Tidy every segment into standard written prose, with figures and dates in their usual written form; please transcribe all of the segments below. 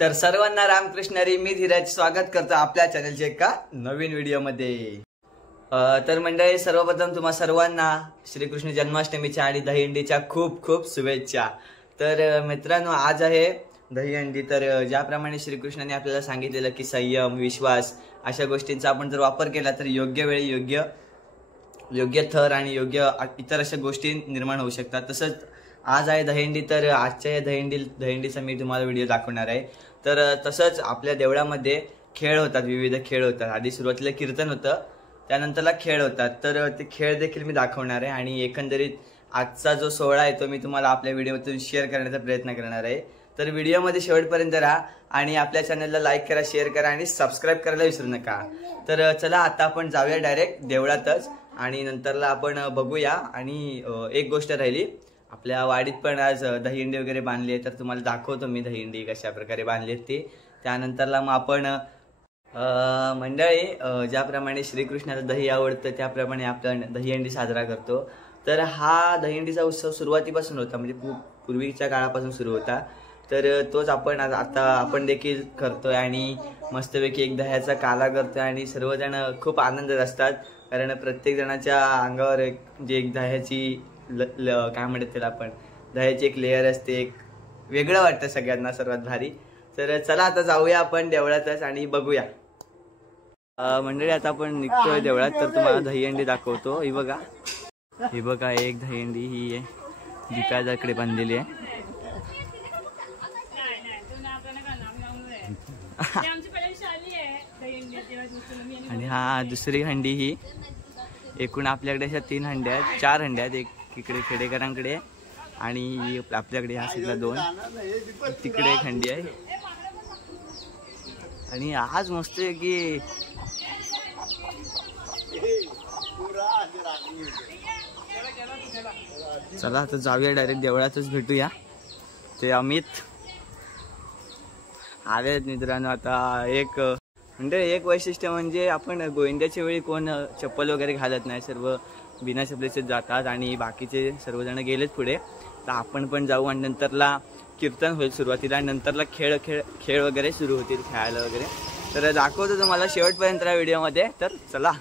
तर सर्वांना रामकृष्ण हरी. मी धीरज स्वागत करतो आपल्या चॅनलच्या एका नवीन व्हिडिओमध्ये. तर मंडळी, सर्वप्रथम तुम्हा सर्वांना श्रीकृष्ण जन्माष्टमीच्या आणि दहीहंडीच्या खूप खूप शुभेच्छा. तर मित्रांनो, आज आहे दहीहंडी. तर ज्याप्रमाणे श्रीकृष्णाने आपल्याला सांगितलेलं की संयम, विश्वास अशा गोष्टींचा आपण जर वापर केला तर योग्य वेळी योग्य थर आणि योग्य इतर अशा गोष्टी निर्माण होऊ शकतात. तसंच आज आहे दहीहंडी. तर आजच्या या दहीहंडीचा मी तुम्हाला व्हिडिओ दाखवणार आहे. तर तसंच आपल्या देवळामध्ये खेळ होतात, विविध खेळ होतात. आधी सुरुवातीला कीर्तन होतं, त्यानंतरला खेळ होतात. तर ते खेळ देखील मी दाखवणार आहे आणि एकंदरीत आजचा जो सोहळा आहे तो मी तुम्हाला आपल्या व्हिडिओमधून शेअर करण्याचा प्रयत्न करणार आहे. तर व्हिडिओमध्ये शेवटपर्यंत राहा आणि आपल्या चॅनलला लाईक करा, शेअर करा आणि सबस्क्राईब करायला विसरू नका. तर चला, आता आपण जाऊया डायरेक्ट देवळातच आणि नंतरला आपण बघूया. आणि एक गोष्ट राहिली, आपल्या वाडीत पण आज दहीहंडी वगैरे बांधली आहे. तर तुम्हाला दाखवतो मी दहीहंडी कशा प्रकारे बांधली आहे ती. त्यानंतरला मग आपण मंडळी, ज्याप्रमाणे श्रीकृष्णाला दही आवडतं त्याप्रमाणे आपण दहीहंडी साजरा करतो. तर हा दहीहंडीचा उत्सव सुरुवातीपासून होता, म्हणजे पूर्वीच्या काळापासून सुरू होता. तर तोच आपण आपण देखील करतोय आणि मस्तपैकी एक दह्याचा काला करतोय आणि सर्वजण खूप आनंदात असतात. कारण प्रत्येक जणाच्या अंगावर एक दह्याची काय म्हणतात त्याला आपण, दह्याची एक लेअर असते. एक वेगळं वाटतं सगळ्यांना, सर्वात भारी. तर चला, आता जाऊया आपण देवळातच आणि बघूया. मंडळी, आता आपण निघतोय देवळात. तर तुम्हाला दहीहंडी दाखवतो. ही बघा एक दहीहंडी ही आहे, दीपाजाकडे बांधलेली आहे. आणि हा दुसरी हंडी. ही एकूण आपल्याकडे अशा 3 हंड्या आहेत, 4 हंड्या आहेत. एक इकडे खेडेकरांकडे आणि आपल्याकडे ह्या साईडला 2, तिकडे एक हंडी आहे. आणि आज मस्त आहे की चला, आता जाऊया डायरेक्ट देवळातच भेटूया. ते अमित आले मित्रांनो. आता एक वैशिष्ट्य म्हणजे आपण गोविंद्याच्या वेळी कोण चप्पल वगैरे घालत नाही, सर्व बिना चपलेचे जातात आणि बाकीचे सर्वजण गेलेत पुढे. तर आपण पण जाऊ आणि नंतरला कीर्तन होईल सुरुवातीला, नंतरला खेळ वगैरे सुरू होतील, खेळायला वगैरे. तर दाखवतो तुम्हाला शेवटपर्यंत व्हिडिओमध्ये. तर चला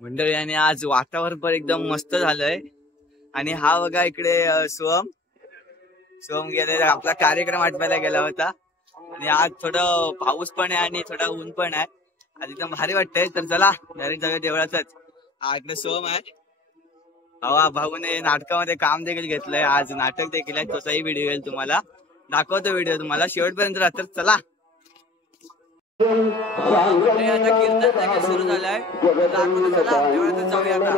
मंडळी, आणि आज वातावरण पण एकदम मस्त झालंय. आणि हा बघा इकडे सोम गेलेला, आपला कार्यक्रम आठवायला गेला होता. आणि आज थोडं पाऊस पण आहे आणि थोडा ऊन पण आहे. आज एकदम भारी वाटतंय. तर चला डायरेक्ट जाऊया देवळातच. हा इकडे सोम आहे. भाऊने नाटकामध्ये काम देखील घेतलंय, आज नाटक देखील आहे. तसाही व्हिडिओ येईल, तुम्हाला दाखवतो व्हिडिओ तुम्हाला शेवटपर्यंत राहा. तर चला, आता कीर्तन सुरू झालंय. चला देवळातच जाऊया आता.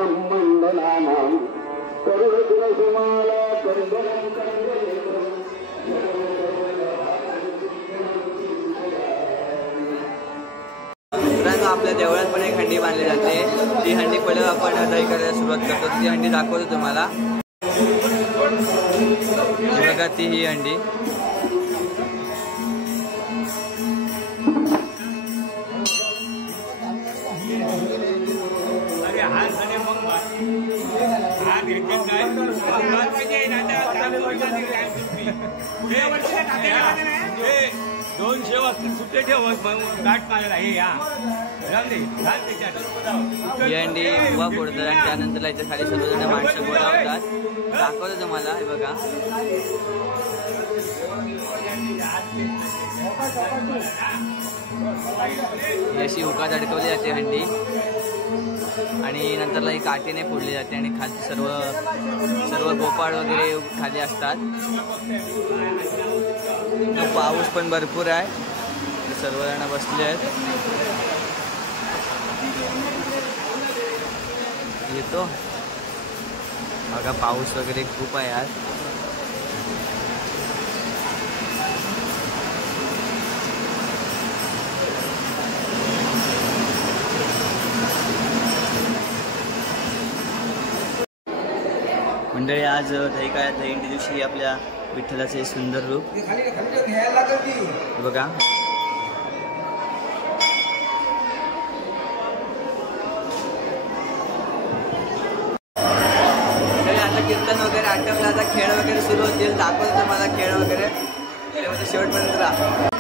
आपल्या देवळात पण एक हंडी बांधली जाते. ती हंडी पहिले आपण दही करायला सुरुवात करतो. ती हंडी दाखवतो तुम्हाला. बघा ती ही हंडी. दोन शेव असतील सुट्टे ठेव, गाठ मारायला हे अंडी उभा फोडतात आणि त्यानंतर याच्या खाली सर्वजण माणसं गोळा होतात. दाखवतो तुम्हाला. हे बघा, अशी उकात अडकवली जाते हंडी आणि नंतरला ही काठीने फोडली जाते आणि खाली सर्व गोपाळ वगैरे खाली असतात. पाऊस पण भरपूर आहे, सर्वजण बसले आहेत. येतो बघा, पाऊस वगैरे खूप आहे आज. मंडळी, आज दहीहंडी दिवशी आपल्या विठ्ठलाचे सुंदर रूप बघा. कीर्तन वगैरे आटपलं, आता खेळ वगैरे सुरू होतील. दाखवतो तुम्हाला खेळ वगैरे. व्हिडिओमध्ये शेवटपर्यंत राहा.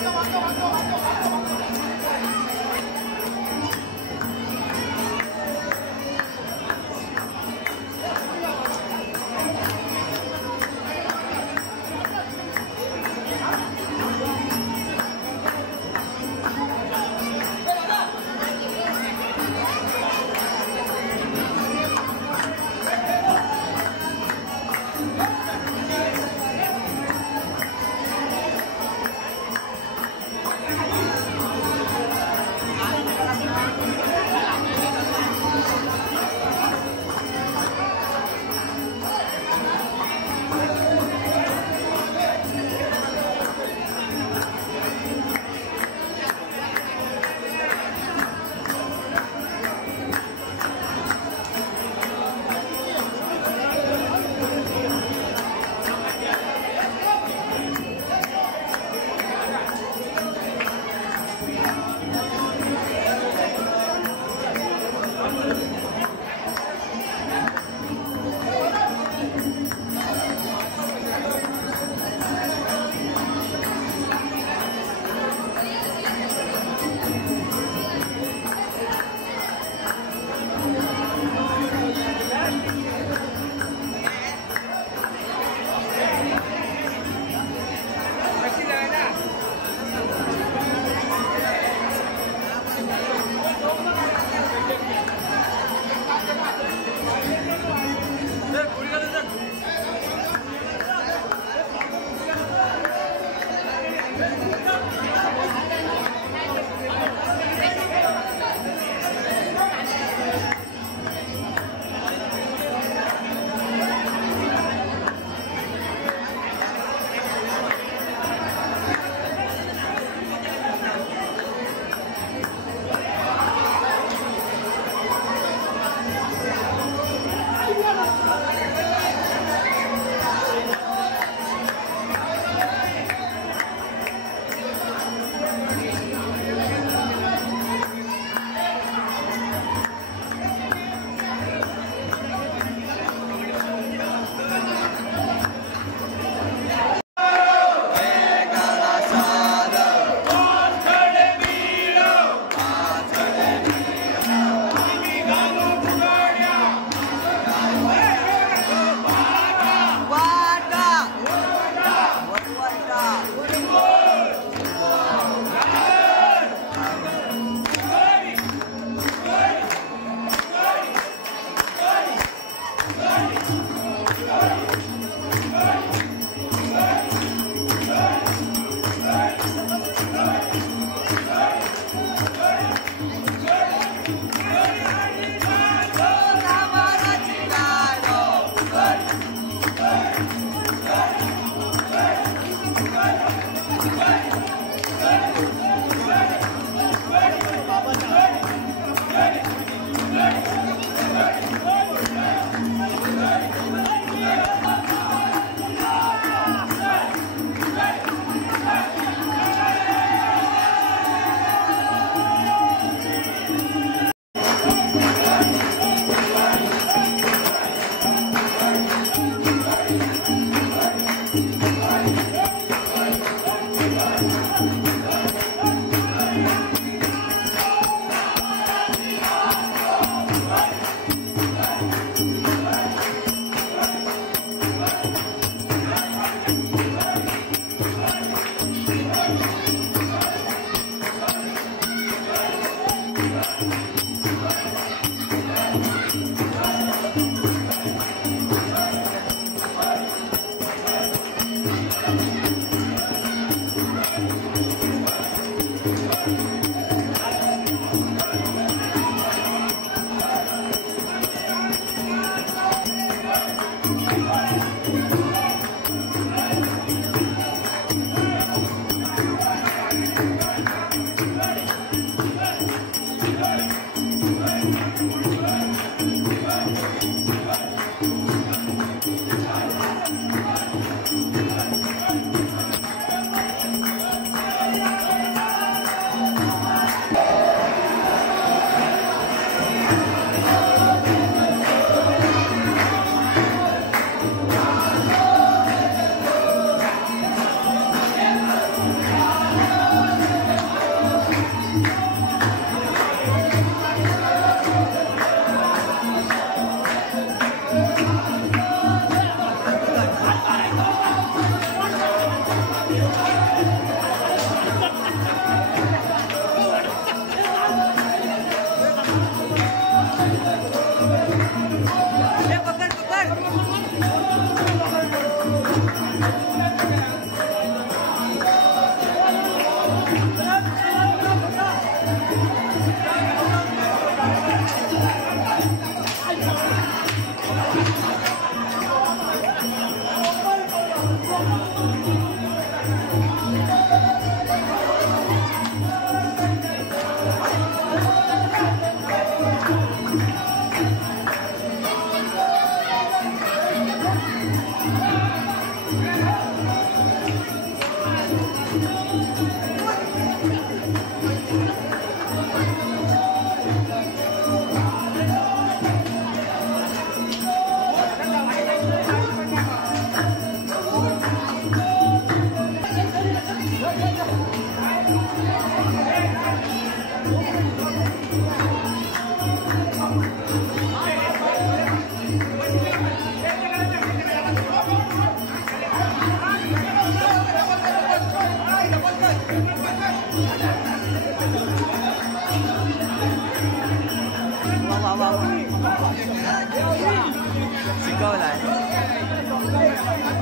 शिकवलाय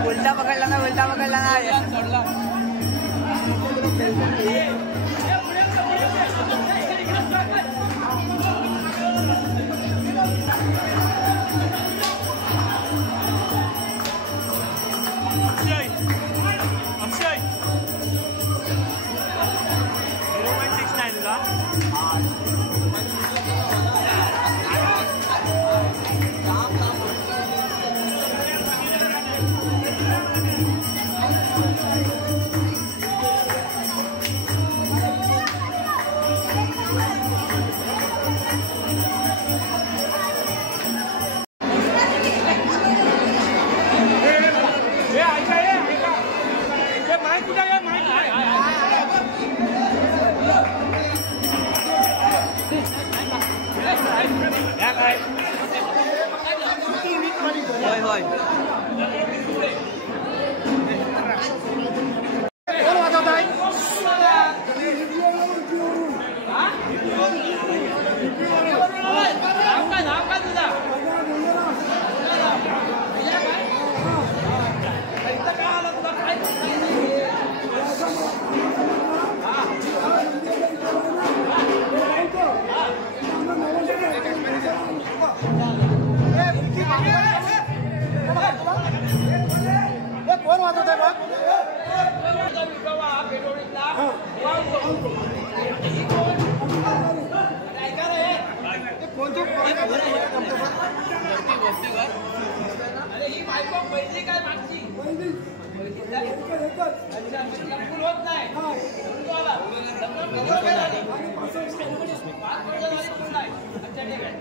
उलटा पकडला ना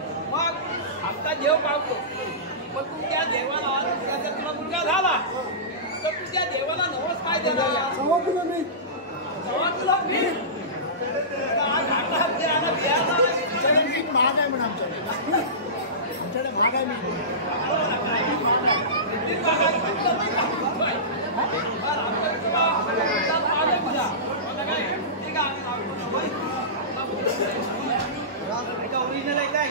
आमचा देव पावतो पण तू त्या देवाला तुला मुलगा झाला तर तू त्या देवाला नवस काय देणार? महाग आहे म्हणून आमच्याकडे महाग आहे ओरिजिनल आहे काय?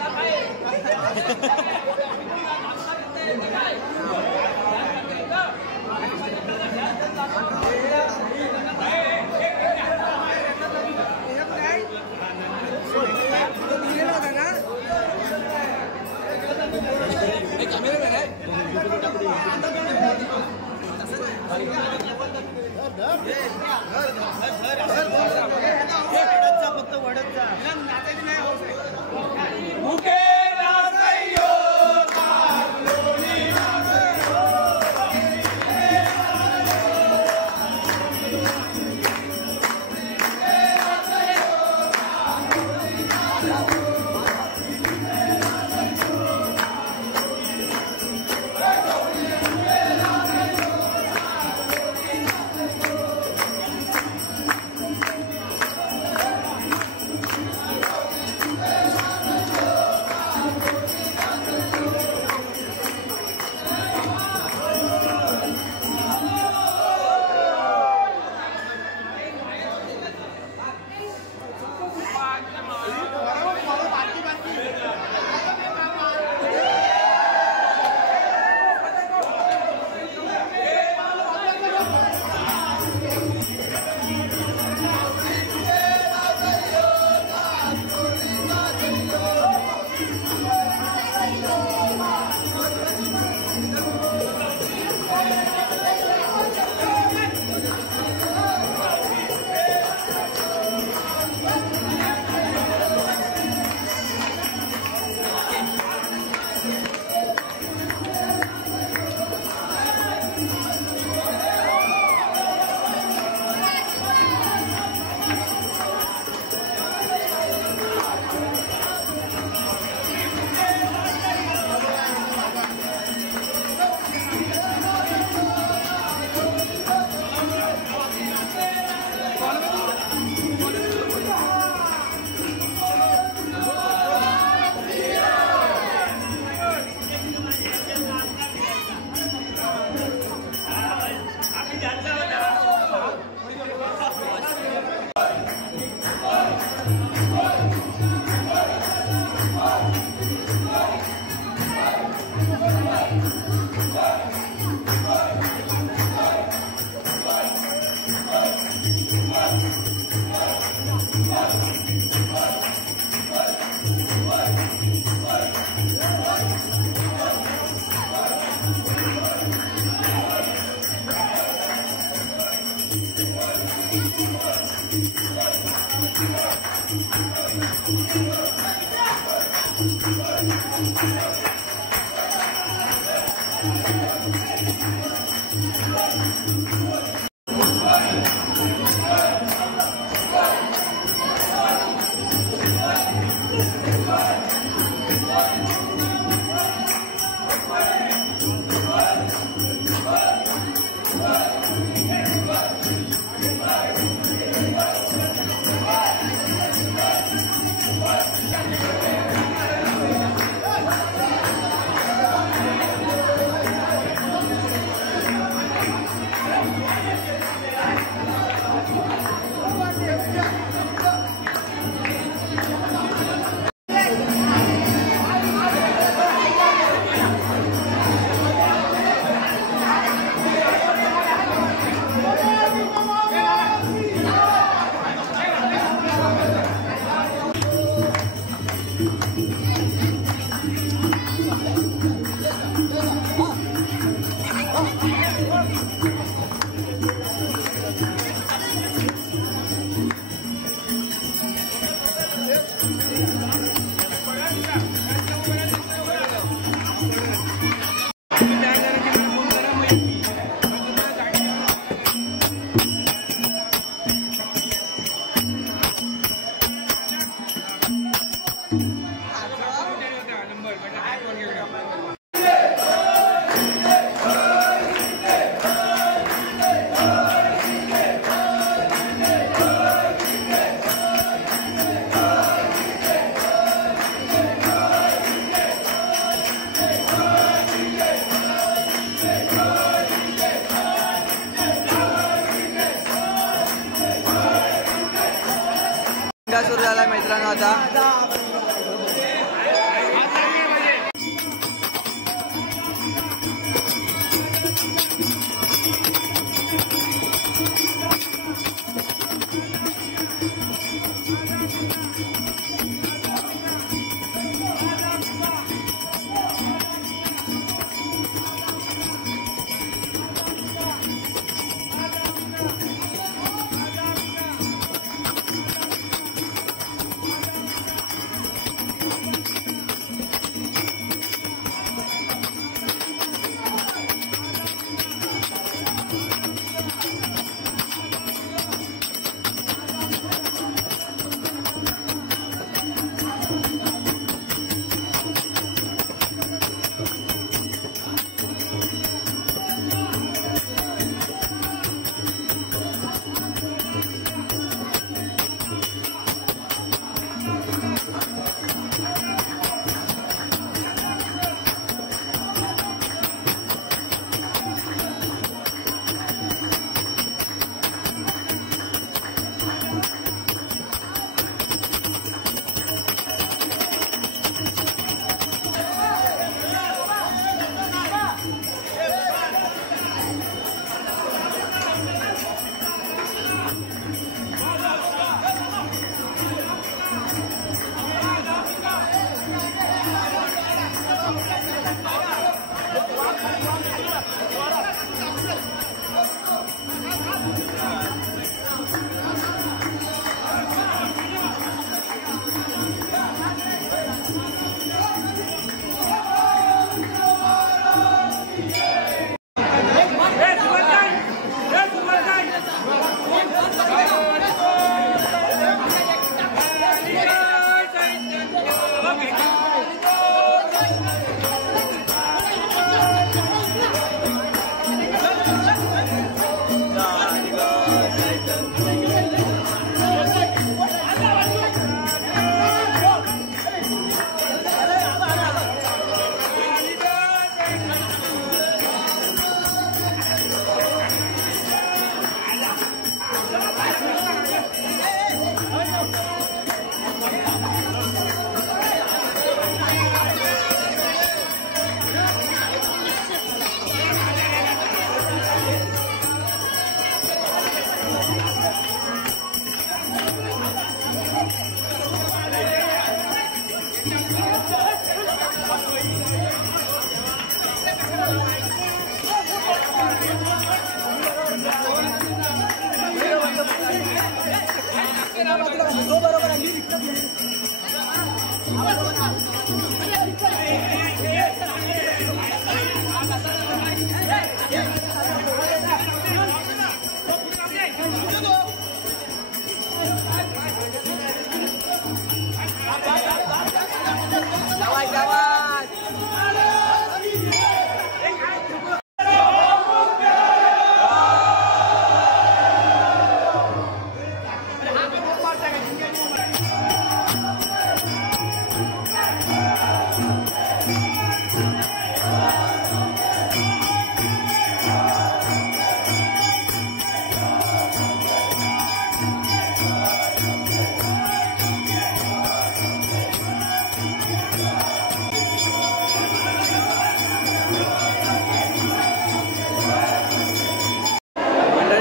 फक्त वडत जा सुरू झाला मित्रांनो आता तो बरोबर आहे मी विकत घेतो.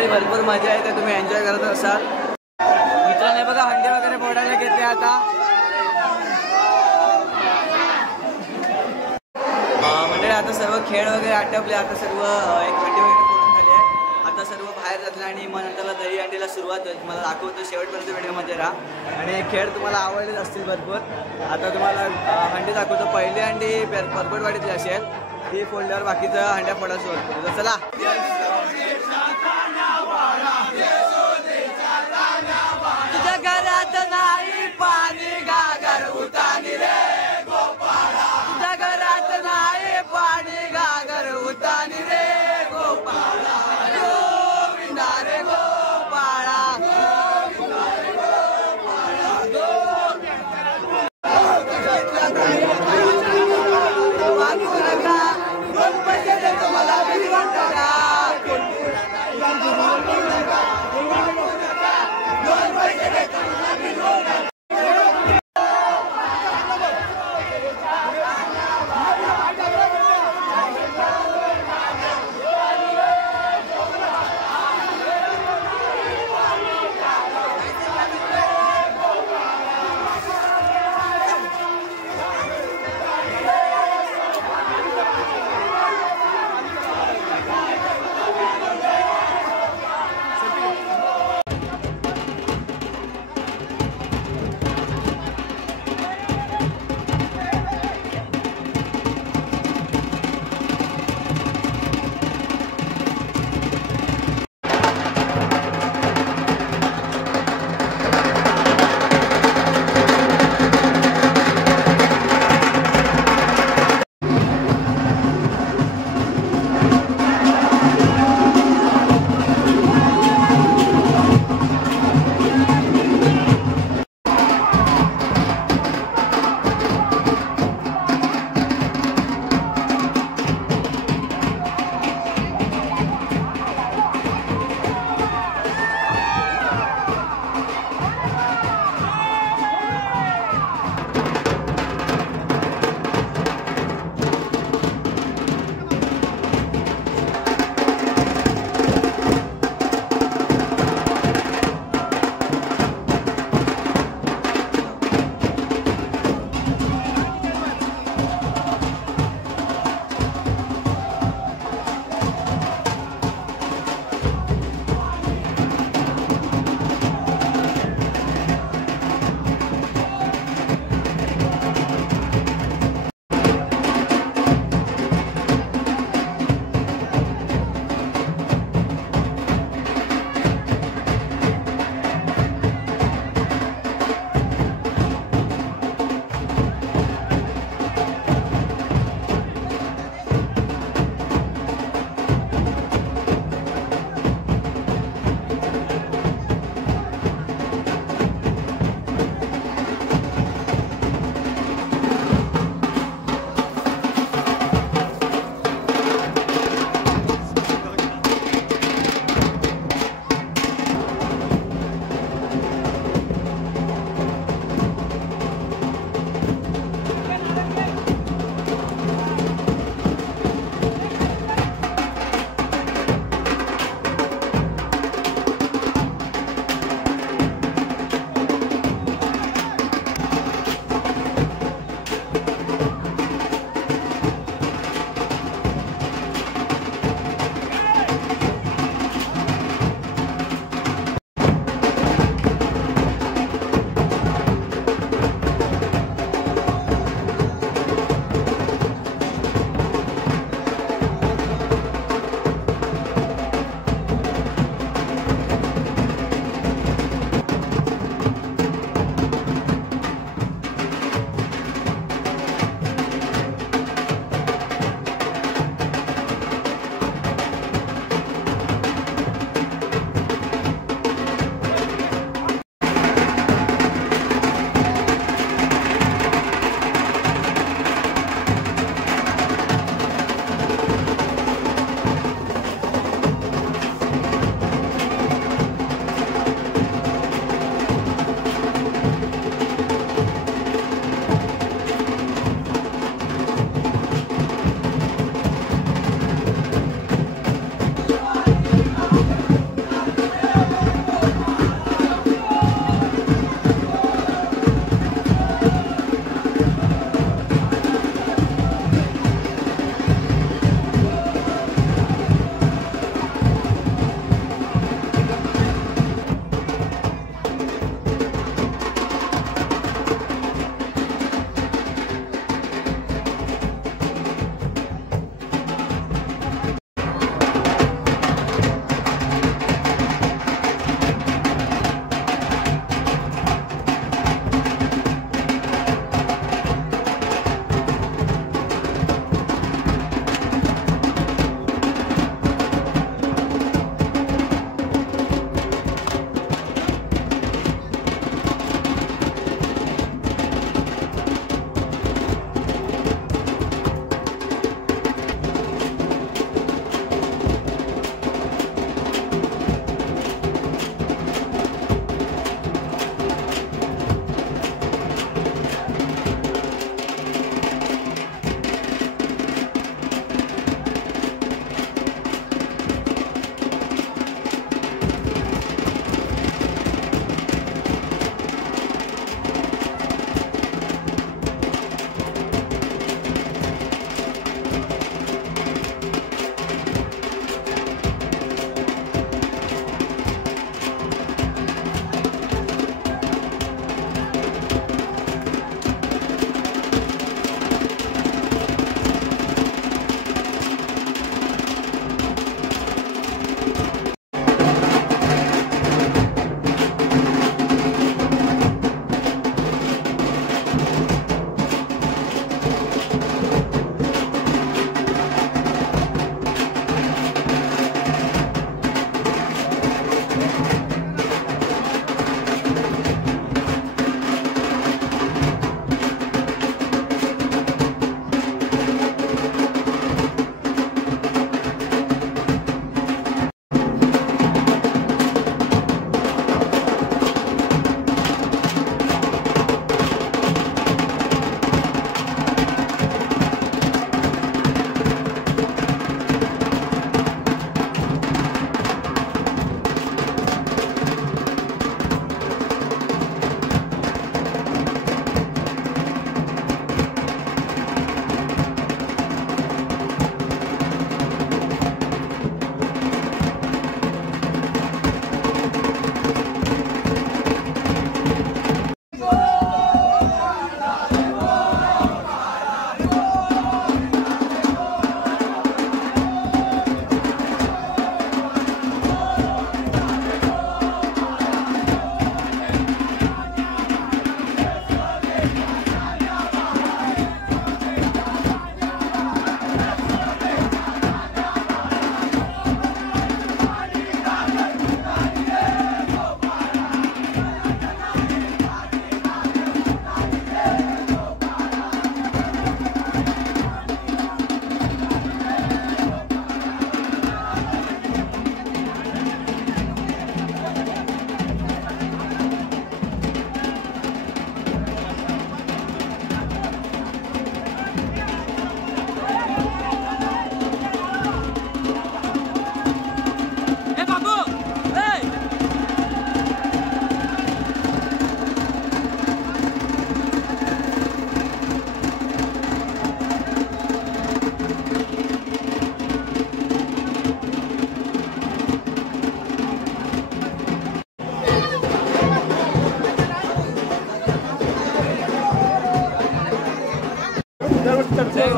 भरपूर मजा येते, तुम्ही एन्जॉय करत असाल. मित्रांनो बघा हंडे वगैरे फोडायला घेतले आता. म्हणजे आता सर्व खेळ वगैरे आटपले. आता सर्व एक हंडी वगैरे फोडून झाली आहे. आता सर्व बाहेर जातले आणि मग नंतरला दही हंडीला सुरुवात होईल. तुम्हाला दाखवतो शेवटपर्यंत व्हिडिओमध्ये राहा आणि खेळ तुम्हाला आवडलेच असतील भरपूर. आता तुम्हाला हंडी दाखवतो. पहिली हंडी परबडवाडीतली असेल, ती फोडल्यावर बाकीचं हंड्या फोडायला सुरुवात करू. चला. तुझ्या घरात नाही पाणी गागर उतानी रे गोपाळा. तुझ्या घरात नाही पाणी गागर उतानी रे गोपाळा. गोविंदा रे गोपाळा. वागू नका, मला भीती वाटत.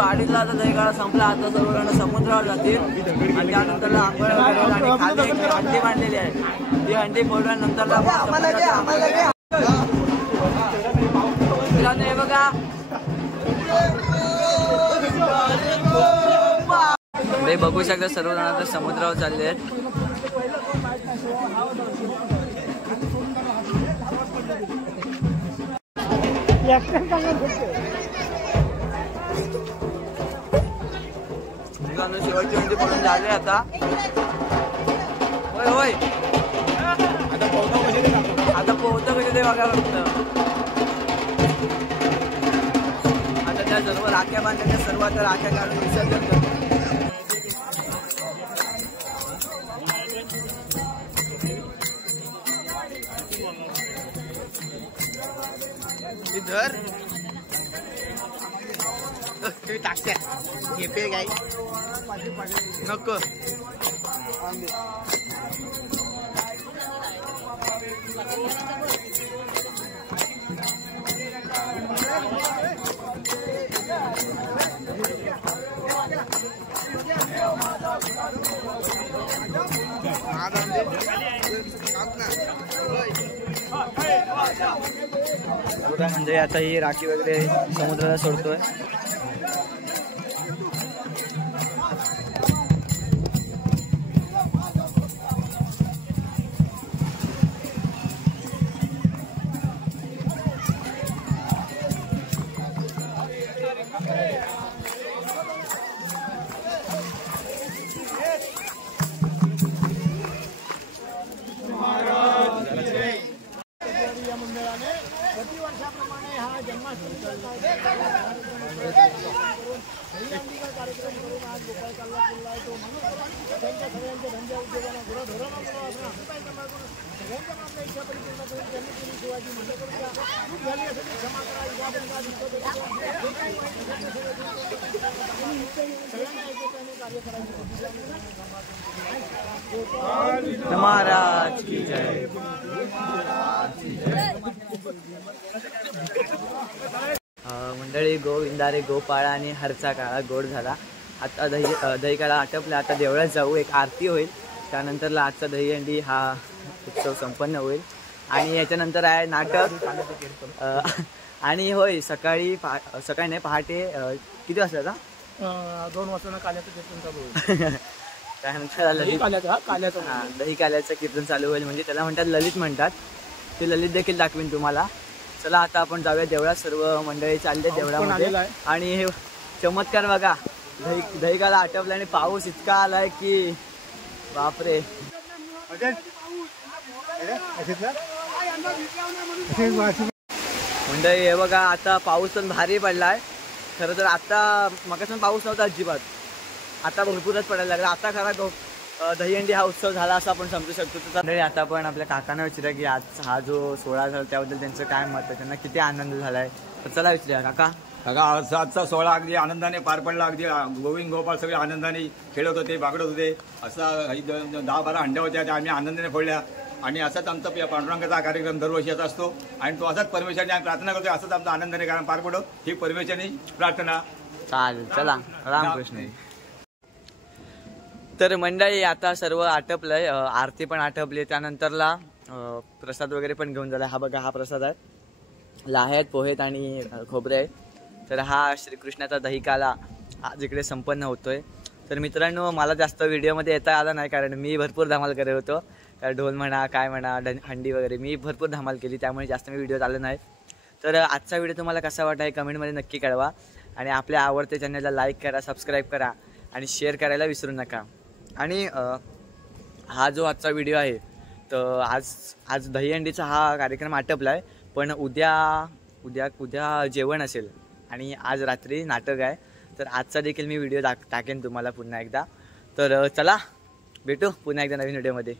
पहाटेला आता दहीकाळा संपला. आता सर्वजण समुद्रावर जातील आणि त्यानंतर आंघोळ आणि खाली एक हंडी बांधलेली आहे. ती हंडी फोडल्यानंतर हे बघा ते बघू शकता सर्वजण आता समुद्रावर चालले आहेत. शेवटची हंडी पडून झाली आता. होय होय आता पोहतो कधी ते बघा फक्त. आता त्या सर्व राख्या बांधलेल्या सर्व आता राख्या काढून विसर्जन करतो. धर तुम्ही टाकते घेते गाई नको. म्हणजे आता ही राखी वगैरे समुद्राला सोडतोय. प्रतिवर्षाप्रमाणे हा जन्माष्टमीचा कार्यक्रम करून आज गोपाळ चालला केला तो म्हणून त्यांच्या सगळ्यांच्या धंद्या उद्योगांना गुरढोरांना सगळ्यांच्या आपल्या इच्छा परिपूर्ण करून त्यांनी केली. शिवाजी मंडळकरांच्या खूप झाली असेल क्षमा करा. सगळ्यांना एकत्राने कार्य करायची. महाराज की जय. मंडळी गोविंदारे गोपाळा आणि हरचा काळा गोड झाला. आता दही काळा आटपला. आता देवळात जाऊ, एक आरती होईल. त्यानंतरला आजचा दहीहंडी हा उत्सव संपन्न होईल. आणि याच्यानंतर आहे नाटक. आणि होय सकाळी नाही पहाटे किती वाजता आता 2 वाजता काल्याचं कीर्तन चालू होईल. त्यानंतर दही काल्याचं कीर्तन चालू होईल. म्हणजे त्याला म्हणतात ललित म्हणतात. ते ललित देखील दाखवीन तुम्हाला. चला आता आपण जाऊया देवळात. सर्व मंडळी चालले देवळामध्ये. आणि हे चमत्कार बघा, दही काला आटपला आणि पाऊस इतका आलाय की बापरे. मंडळी हे बघा आता पाऊस पण भारी पडलाय. खरं तर आता मगासून पाऊस नव्हता अजिबात, आता भरपूरच पडायला लागला. आता खरा दहीहंडी हा उत्सव झाला असं आपण समजू शकतो. तर आता आपण आपल्या काकांना विचारूया की आज हा जो सोहळा झाला त्याबद्दल त्यांचं काय मत आहे, त्यांना किती आनंद झालाय. तर चला विचारूया काका. आजचा सोहळा अगदी आनंदाने पार पडला. अगदी गोविंद गोपाळ सगळे आनंदाने खेळत होते, बागडत होते. असा 10-12 हंड्या होत्या त्या आम्ही आनंदाने फोडल्या. आणि असाच आमचा पांडुरंगाचा कार्यक्रम दरवर्षीचा असतो. आणि तो असाच परमेश्वराने आम्ही प्रार्थना करतो, असंच आमचा आनंदाने कारण पार पडो ही परमेश्वराने प्रार्थना. चालेल, चला रामकृष्ण. तर मंडळी आता सर्व आटपलंय, आरती पण आटपली. त्यानंतरला प्रसाद वगैरे पण घेऊन झाला. हा बघा, हा प्रसाद आहे. लाह्या आहेत, पोहे आहेत आणि खोबरे आहे. तर हा श्रीकृष्णाचा दही काला आज इकडे संपन्न होतोय. तर मित्रांनो, मला जास्त व्हिडिओमध्ये येता आला नाही कारण मी भरपूर धमाल करत होतो. ढोल म्हणा, काय म्हणा, हंडी वगैरे मी भरपूर धमाल केली, त्यामुळे जास्त मी व्हिडिओ आले नाही. तर आजचा व्हिडिओ तुम्हाला कसा वाटला हे कमेंटमध्ये नक्की कळवा. आणि आपल्या आवडत्या चॅनलला लाईक करा, सबस्क्राईब करा आणि शेअर करायला विसरू नका. आणि हा जो आजचा व्हिडिओ आहे, तर आज दहीहंडीचा हा कार्यक्रम आटपला आहे. पण उद्या जेवण असेल आणि आज रात्री नाटक आहे. तर आजचा देखील मी व्हिडिओ टाकेन तुम्हाला पुन्हा एकदा. तर चला भेटू पुन्हा एकदा नवीन व्हिडिओमध्ये.